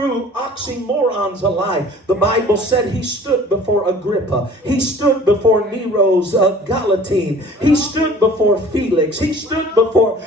oxymorons alive. The Bible said he stood before Agrippa. He stood before Nero's Galatine. He stood before Felix. He stood before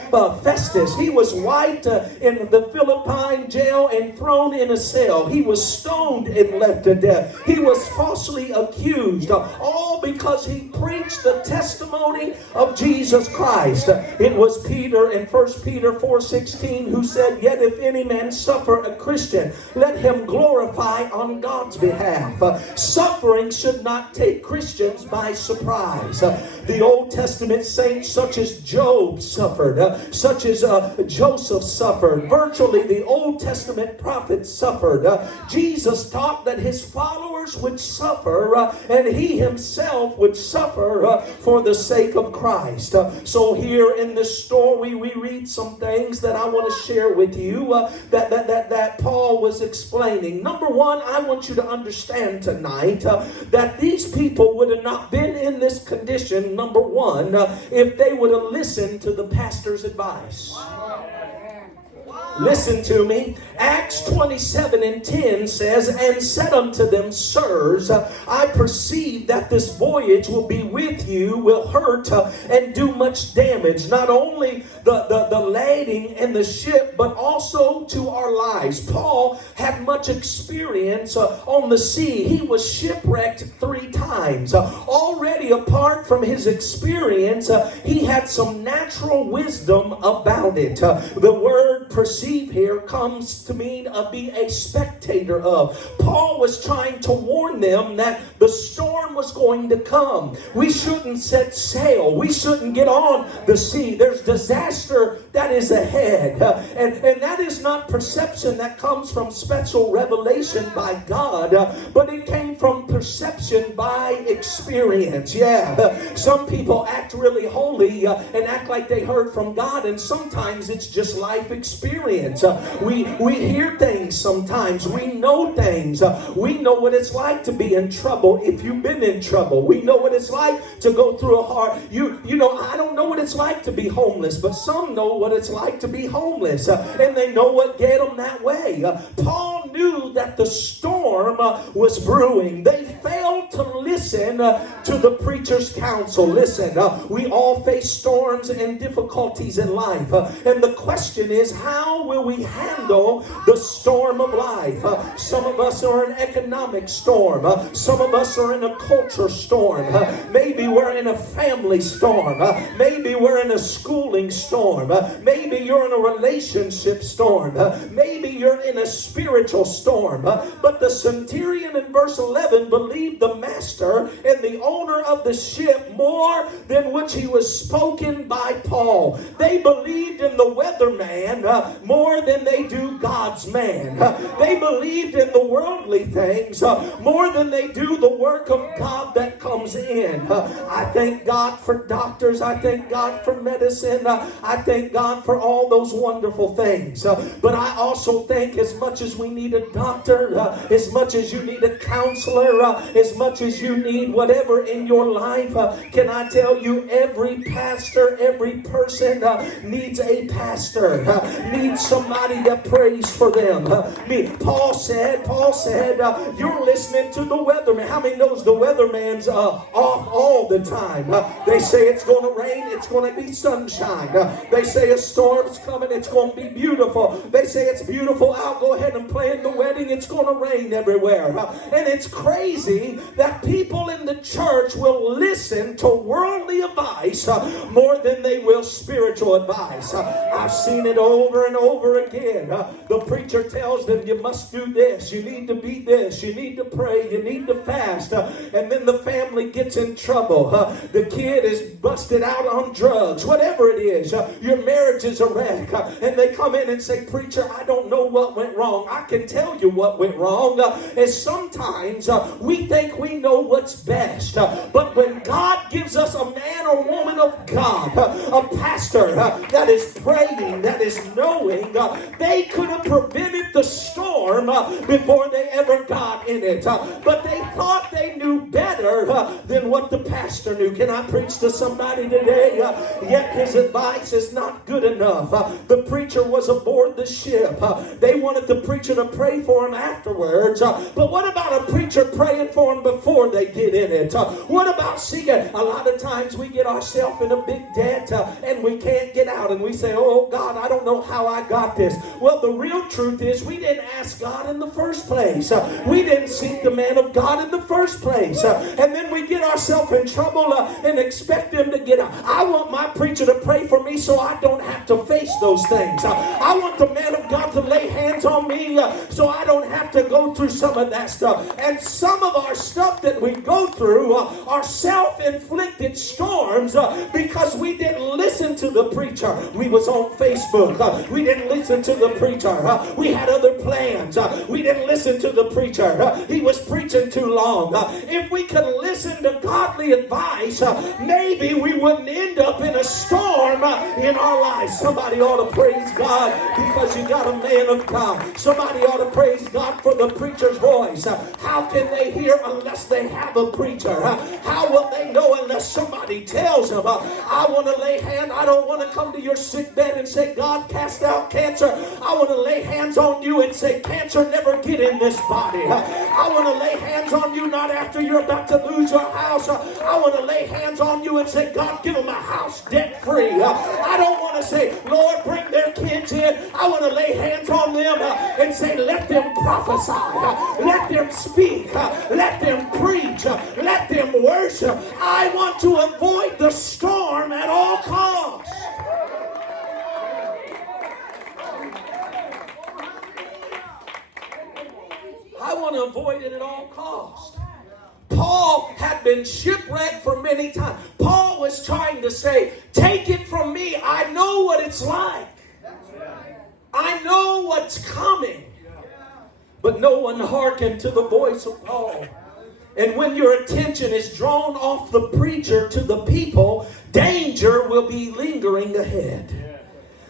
Festus. He was wiped in the Philippine jail and thrown in a cell. He was stoned and left to death. He was falsely accused, all because he preached the testimony of Jesus Christ. It was Peter in 1 Peter 4:16 who said, "Yet if any man suffer a Christian, let him glorify on God's behalf." Suffering should not take Christians by surprise. The Old Testament saints such as Job suffered, such as Joseph suffered. Virtually the Old Testament prophets suffered. Jesus taught that his followers would suffer and he himself would suffer for the sake of Christ. So here in this story we read some things that I want to share with you that Paul was explaining. Number one, I want you to understand tonight that these people would have not been in this condition, number one, if they would have listened to the pastor's advice. Listen to me. Acts 27:10 says, "And said unto them, Sirs, I perceive that this voyage will be with you, will hurt and do much damage, not only the lading and the ship, but also to our lives." Paul had much experience on the sea. He was shipwrecked 3 times. Already apart from his experience, he had some natural wisdom about it. The word perceive here comes to mean be a spectator of. Paul was trying to warn them that the storm was going to come. We shouldn't set sail. We shouldn't get on the sea. There's disaster that is ahead. And that is not perception that comes from special revelation by God, but it came from perception by experience. Yeah, some people act really holy and act like they heard from God, and sometimes it's just life experience. We hear things sometimes. We know things. We know what it's like to be in trouble if you've been in trouble. We know what it's like to go through a hard... You know, I don't know what it's like to be homeless, but some know what it's like to be homeless, and they know what get them that way. Paul knew that the storm was brewing. They failed to listen to the preacher's counsel. Listen, we all face storms and difficulties in life, and the question is, how will we handle the storm of life? Some of us are in an economic storm. Some of us are in a culture storm. Maybe we're in a family storm. Maybe we're in a schooling storm. Maybe you're in a relationship storm. Maybe you're in a spiritual storm. But the centurion in verse 11 believed the master and the owner of the ship more than which he was spoken by Paul. They believed in the weatherman more than they do God's man. They believed in the worldly things more than they do the work of God that comes in. I thank God for doctors. I thank God for medicine. I thank God for all those wonderful things. But I also think as much as we need a doctor, as much as you need a counselor, as much as you need whatever in your life, can I tell you, every pastor, every person needs a pastor, needs somebody that prays for them. Paul said, you're listening to the weatherman. How many knows the weatherman's off all the time? They say it's going to rain, it's going to be sunshine. They say a storm's coming, it's going to be beautiful. They say it's beautiful out, go ahead and plan the wedding, it's going to rain everywhere. And it's crazy that people in the church will listen to worldly advice more than they will spiritual advice. I've seen it over and over again. The preacher tells them, you must do this, you need to be this, you need to pray, you need to fast, and then the family gets in trouble. The kid is busted out on drugs, whatever it is. Your marriage is a wreck, and they come in and say, preacher, I don't know what went wrong. I can tell you what went wrong. And sometimes we think we know what's best, but when God gives us a man or woman of God, a pastor that is praying, that is knowing, they could have prevented the storm before they ever got in it. But they thought they knew better better than what the pastor knew. Can I preach to somebody today? Yet his advice is not good enough. The preacher was aboard the ship. They wanted the preacher to pray for him afterwards. But what about a preacher praying for him before they get in it? What about seeing? A lot of times we get ourselves in a big debt and we can't get out, and we say, oh God, I don't know how I got this. Well, the real truth is we didn't ask God in the first place. We didn't seek the man of God in the first place. And then we get ourselves in trouble and expect them to get out. I want my preacher to pray for me so I don't have to face those things. I want the man of God to lay hands on me so I don't have to go through some of that stuff. And some of our stuff that we go through are self-inflicted storms because we didn't listen to the preacher. We was on Facebook. We didn't listen to the preacher. We had other plans. We didn't listen to the preacher. He was preaching too long. If we could listen to godly advice, maybe we wouldn't end up in a storm in our lives. Somebody ought to praise God because you got a man of God. Somebody ought to praise God for the preacher's voice. How can they hear unless they have a preacher? How will they know unless somebody tells them? I want to lay hands. I don't want to come to your sick bed and say, God, cast out cancer. I want to lay hands on you and say, cancer, never get in this body. I want to lay hands on you not after you're about to lose your house. I want to lay hands on you and say, God, give them a house debt free. I don't want to say, Lord, bring their kids in. I want to lay hands on them and say, let them prophesy. Let them speak. Let them preach. Let them worship. I want to avoid the storm at all costs. I want to avoid it at all costs. Paul had been shipwrecked for many times. Paul was trying to say, take it from me. I know what it's like. I know what's coming. But no one hearkened to the voice of Paul. And when your attention is drawn off the preacher to the people, danger will be lingering ahead.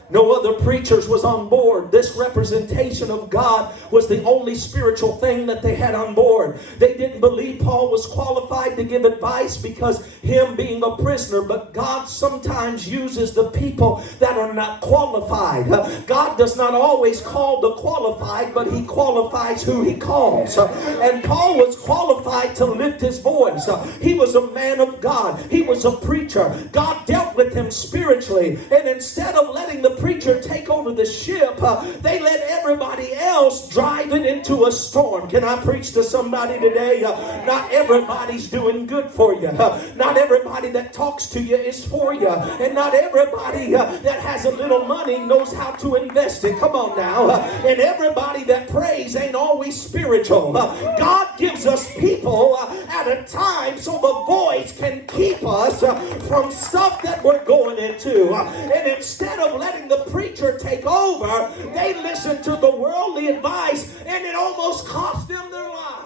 No other preachers was on board. This representation of God was the only spiritual thing that they had on board. They didn't believe Paul was qualified to give advice because him being a prisoner, but God sometimes uses the people that are not qualified. God does not always call the qualified, but he qualifies who he calls. And Paul was qualified to lift his voice. He was a man of God. He was a preacher. God dealt with him spiritually. And instead of letting the preacher take over the ship, they let everybody else drive it into a storm. Can I preach to somebody today? Not everybody's doing good for you. Not everybody that talks to you is for you. And not everybody that has a little money knows how to invest it. Come on now. And everybody that prays ain't always spiritual. God gives us people at a time so the voice can keep us from stuff that we're going into. And instead of letting the preacher take over, they listen to the worldly advice, and it almost cost them their life.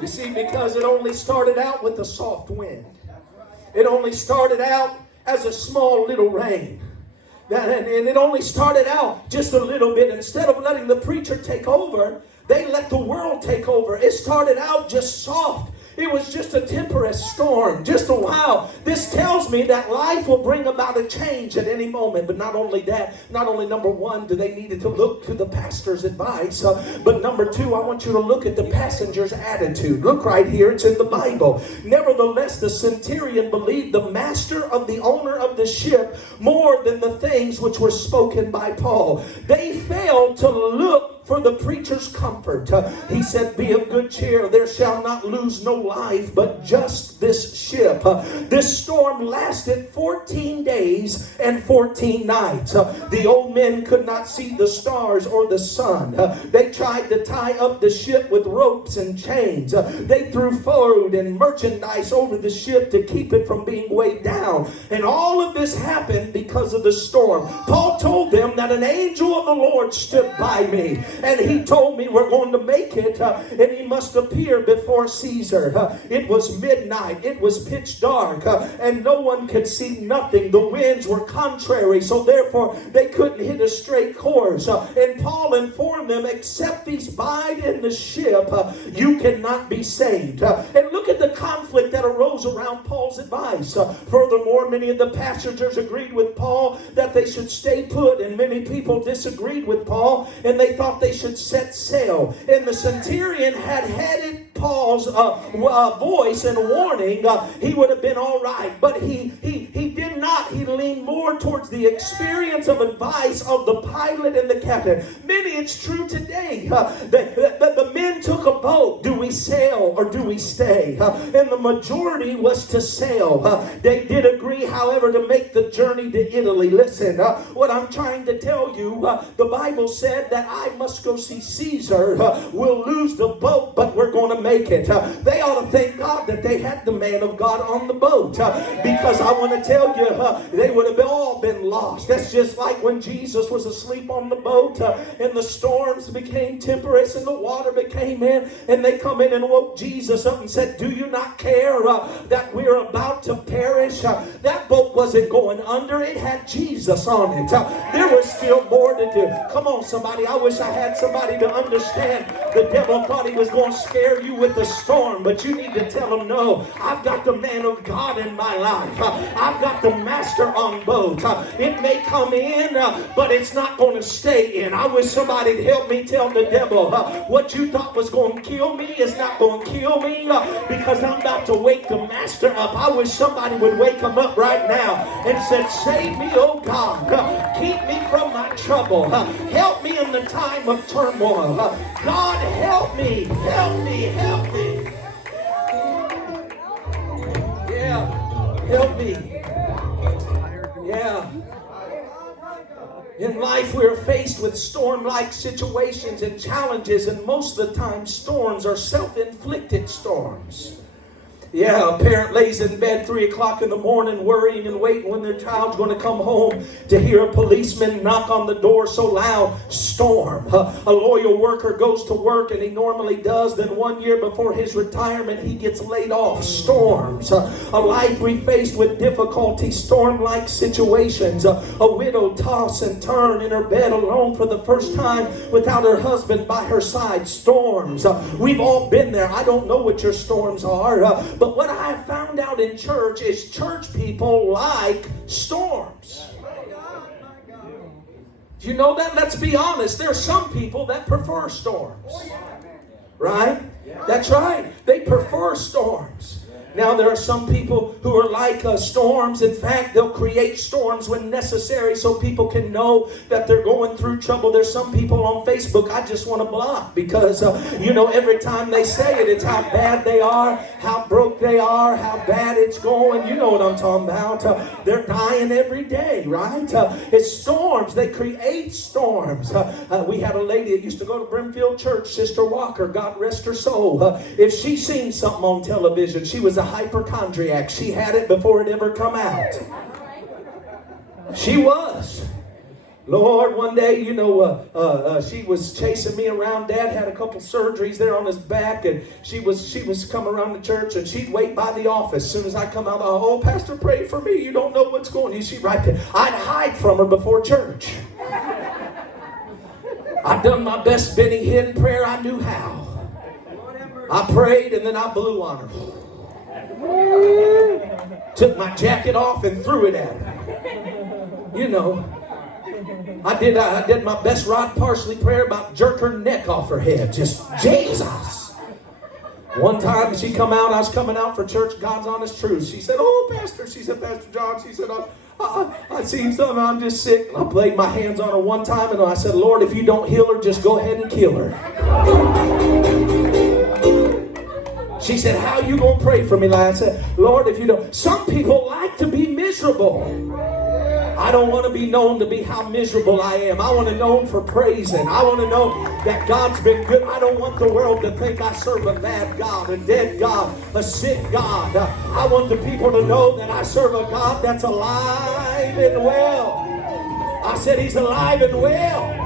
You see, because it only started out with a soft wind. It only started out as a small little rain. And it only started out just a little bit. Instead of letting the preacher take over, they let the world take over. It started out just soft. It was just a temporary storm, just a while. This tells me that life will bring about a change at any moment. But not only that, not only number one, do they needed to look to the pastor's advice, but number two, I want you to look at the passenger's attitude. Look right here, it's in the Bible. Nevertheless, the centurion believed the master of the owner of the ship more than the things which were spoken by Paul. They failed to look for the preacher's comfort. He said, be of good cheer. There shall not lose no life, but just this ship. This storm lasted 14 days and 14 nights. The old men could not see the stars or the sun. They tried to tie up the ship with ropes and chains. They threw food and merchandise over the ship to keep it from being weighed down. And all of this happened because of the storm. Paul told them that an angel of the Lord stood by me. and he told me we're going to make it, and he must appear before Caesar. It was midnight. It was pitch dark, and no one could see nothing. The winds were contrary, so therefore they couldn't hit a straight course. And Paul informed them, except these bide in the ship, you cannot be saved. And look at the conflict that arose around Paul's advice. Furthermore, many of the passengers agreed with Paul that they should stay put, and many people disagreed with Paul, and they thought they should set sail. And the centurion had headed Paul's voice and warning, he would have been all right. But he did not. He leaned more towards the experience of advice of the pilot and the captain. Many, it's true today, that the men took a boat. Do we sail or do we stay? And the majority was to sail. They did agree, however, to make the journey to Italy. Listen, what I'm trying to tell you, the Bible said that I must go see Caesar. We'll lose the boat, but we're going to make it. They ought to thank God that they had the man of God on the boat, because I want to tell you, they would have all been lost. That's just like when Jesus was asleep on the boat, and the storms became tempestuous and the water became in, and they come in and woke Jesus up and said, do you not care that we're about to perish? That boat wasn't going under. It had Jesus on it. There was still more to do. Come on, somebody. I wish I had somebody to understand. The devil thought he was going to scare you with the storm, but you need to tell him, no, I've got the man of God in my life. I've got the master on boat. It may come in, but it's not going to stay in. I wish somebody'd help me tell the devil, what you thought was going to kill me is not going to kill me, because I'm about to wake the master up. I wish somebody would wake him up right now and said, save me, oh God. Keep me from my trouble. Help me in the time of turmoil. God, help me. Help me. Help me. Yeah. Help me. Yeah. In life, we're faced with storm-like situations and challenges, and most of the time, storms are self-inflicted storms. Yeah, a parent lays in bed 3 o'clock in the morning worrying and waiting when their child's going to come home to hear a policeman knock on the door so loud. Storm. A loyal worker goes to work, and he normally does. Then 1 year before his retirement, he gets laid off. Storms. A life faced with difficulty, storm-like situations. A widow toss and turn in her bed alone for the first time without her husband by her side. Storms. We've all been there. I don't know what your storms are, but what I have found out in church is church people like storms. Do you know that? Let's be honest. There are some people that prefer storms. Right? That's right. They prefer storms. Now, there are some people who are like storms. In fact, they'll create storms when necessary so people can know that they're going through trouble. There's some people on Facebook I just want to block because, every time they say it, it's how bad they are, how broke they are, how bad it's going. You know what I'm talking about. They're dying every day, right? It's storms. They create storms. We had a lady that used to go to Brimfield Church, Sister Walker, God rest her soul. If she seen something on television, she was a hypochondriac. She had it before it ever come out. She was. Lord, one day, she was chasing me around. Dad had a couple surgeries there on his back, and she was coming around the church, and she'd wait by the office. As soon as I come out, oh, Pastor, pray for me. You don't know what's going on. She'd right there. I'd hide from her before church. I've done my best Benny Hinn prayer I knew how. I prayed, and then I blew on her. Took my jacket off and threw it at her. I did my best Rod Parsley prayer about jerk her neck off her head. Just Jesus. One time she come out, I was coming out for church, God's honest truth. She said, oh, Pastor. She said, Pastor John. She said, I seen something. I'm just sick. I laid my hands on her one time, and I said, Lord, if you don't heal her, just go ahead and kill her. She said, how you going to pray for me? I said, Lord, if you don't. Some people like to be miserable. I don't want to be known to be how miserable I am. I want to know him for praising. I want to know that God's been good. I don't want the world to think I serve a bad God, a dead God, a sick God. I want the people to know that I serve a God that's alive and well. I said he's alive and well.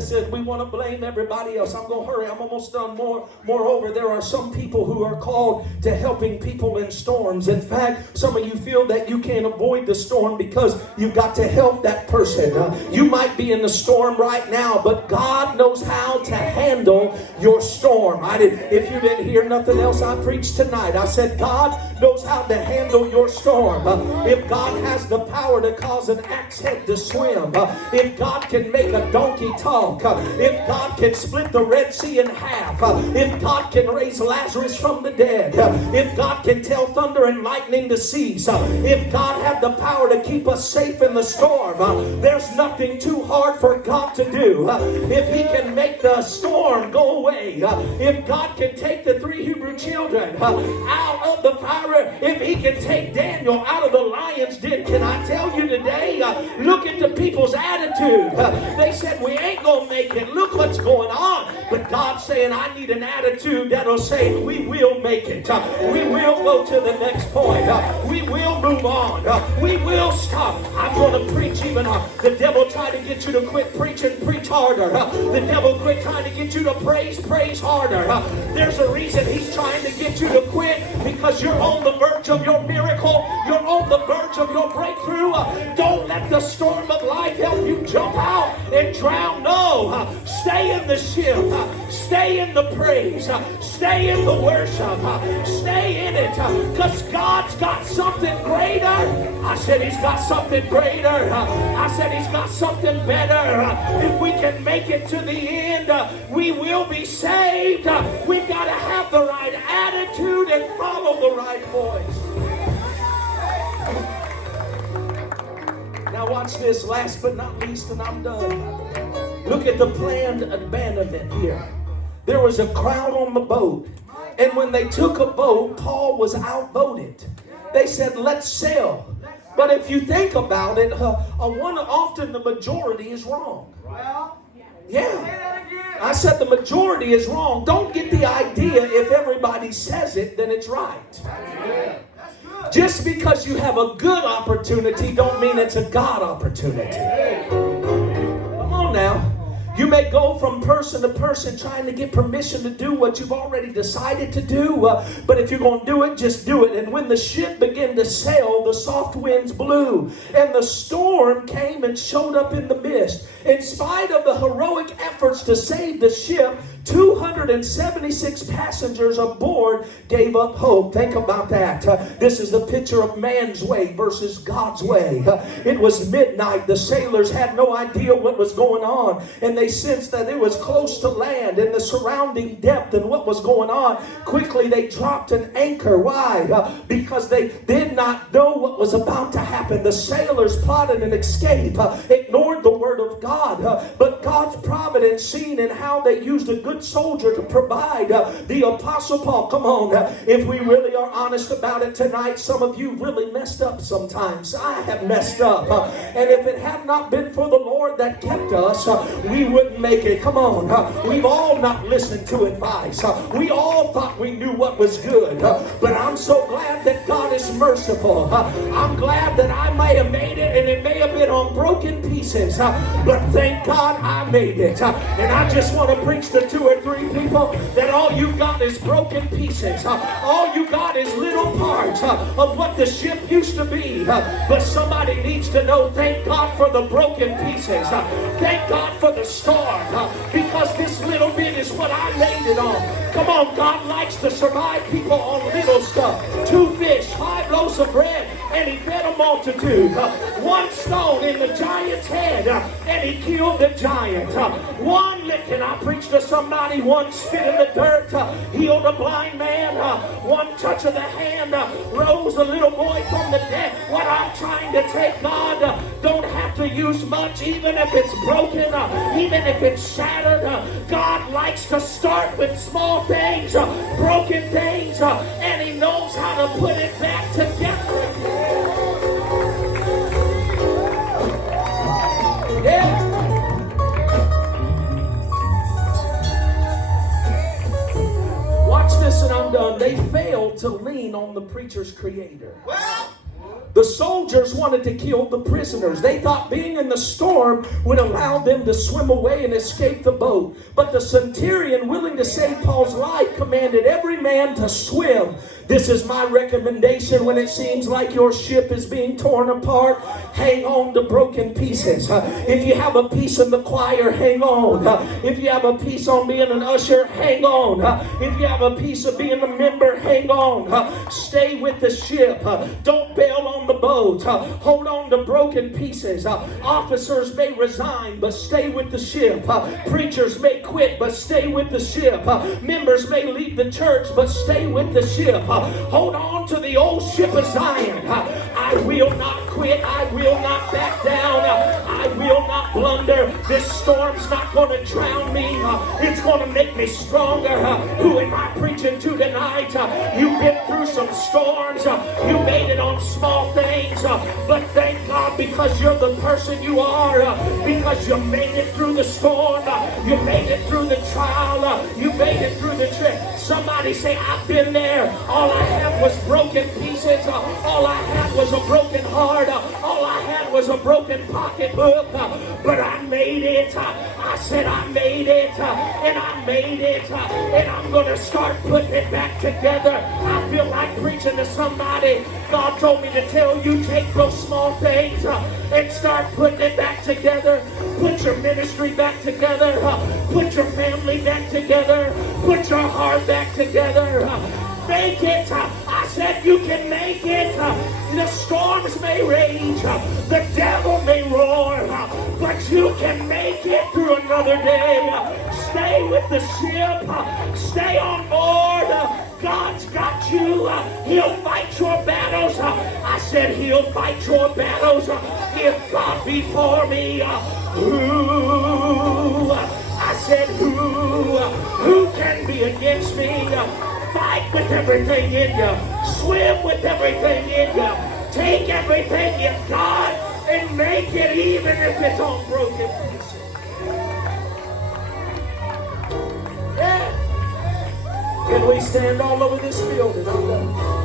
Listen, we want to blame everybody else. I'm going to hurry. I'm almost done. Moreover, there are some people who are called to helping people in storms. In fact, some of you feel that you can't avoid the storm because you've got to help that person. You might be in the storm right now, but God knows how to handle your storm. If you didn't hear nothing else I preached tonight, I said God knows how to handle your storm. If God has the power to cause an axe head to swim, if God can make a donkey talk, if God can split the Red Sea in half, if God can raise Lazarus from the dead, if God can tell thunder and lightning to cease, if God had the power to keep us safe in the storm, there's nothing too hard for God to do. If He can make the storm go away, if God can take the 3 Hebrew children out of the fire, if He can take Daniel out of the lion's den, can I tell you today, look at the people's attitude. They said, we ain't gonna make it. Look what's going on. But God's saying, I need an attitude that'll say, we will make it. We will go to the next point. We will move on. We will stop. I'm going to preach even. The devil tried to get you to quit preaching, preach harder. The devil quit trying to get you to praise, praise harder. There's a reason he's trying to get you to quit, because you're on the verge of your miracle. You're on the verge of your breakthrough. Don't let the storm of life help you jump out and drown. No, stay in the ship. Stay in the praise. Stay in the worship. Stay in it, because God's got something greater. I said He's got something greater. I said He's got something better. If we can make it to the end, we will be saved. We've got to have the right attitude and follow the right voice. Now watch this, last but not least, and I'm done. Look at the planned abandonment here. There was a crowd on the boat, and when they took a boat, Paul was outvoted. They said, let's sail. But if you think about it, often the majority is wrong. Yeah. I said the majority is wrong. Don't get the idea if everybody says it, then it's right. Just because you have a good opportunity don't mean it's a God opportunity. Come on now. You may go from person to person trying to get permission to do what you've already decided to do. But if you're going to do it, just do it. And when the ship began to sail, the soft winds blew. And the storm came and showed up in the mist. In spite of the heroic efforts to save the ship, 276 passengers aboard gave up hope. Think about that. This is the picture of man's way versus God's way. It was midnight. The sailors had no idea what was going on, and they sensed that it was close to land and the surrounding depth and what was going on. Quickly they dropped an anchor. Why? Because they did not know what was about to happen. The sailors plotted an escape, ignored the word of God, but God's providence seen in how they used a good soldier to provide. The Apostle Paul, come on, if we really are honest about it tonight, some of you really messed up sometimes. I have messed up, and if it had not been for the Lord that kept us, we wouldn't make it. Come on, we've all not listened to advice. We all thought we knew what was good, but I'm so glad that God is merciful. I'm glad that I may have made it, and it may have been on broken pieces, but thank God I made it. And I just want to preach to 2 or 3 people that all you got is broken pieces. All you got is little parts of what the ship used to be. But somebody needs to know, thank God for the broken pieces. Thank God for the storm, because this little bit is what I laid it on. Come on, God likes to survive people on little stuff. 2 fish, 5 loaves of bread, and He fed a multitude. 1 stone in the giant's head, and He killed the giant. 1 lick, and I preached to somebody, 1 spit in the dirt, healed a blind man. 1 touch of the hand, rose a little boy from the dead. What I'm trying to take, God don't have to use much, even if it's broken, even if it's shattered. God likes to start with small things, broken things, and He knows how to put it back together again. Yeah. Watch this and I'm done. They failed to lean on the preacher's creator. The soldiers wanted to kill the prisoners. They thought being in the storm would allow them to swim away and escape the boat. But the centurion, willing to save Paul's life, commanded every man to swim. This is my recommendation when it seems like your ship is being torn apart. Hang on to broken pieces. If you have a piece in the choir, hang on. If you have a piece on being an usher, hang on. If you have a piece of being a member, hang on. Stay with the ship. Don't bail on the boat. Hold on to broken pieces. Officers may resign, but stay with the ship. Preachers may quit, but stay with the ship. Members may leave the church, but stay with the ship. Hold on to the old ship of Zion. I will not quit. I will not back down. I will not blunder. This storm's not going to drown me. It's going to make me stronger. Who am I preaching to tonight? You've been through some storms. You made it on small things. But thank God, because you're the person you are. Because you made it through the storm. You made it through the trial. You made it through the trip. Somebody say, I've been there. All I had was broken pieces. All I had was a broken heart. All I had was a broken pocketbook. But I made it. I said I made it. And I made it. And I'm going to start putting it back together. I feel like preaching to somebody. God told me to tell you, take those small things and start putting it back together. Put your ministry back together. Put your family back together. Put your heart back together. Make it. I said you can make it. The storms may rage. The devil may roar. But you can make it through another day. Stay with the ship. Stay on board. God's got you. He'll fight your battles. I said he'll fight your battles. If God be for me, who? I said who can be against me? Fight with everything in you. Swim with everything in you. Take everything you've got and make it, even if it's on broken pieces. Yeah. Can we stand all over this building? I'm done.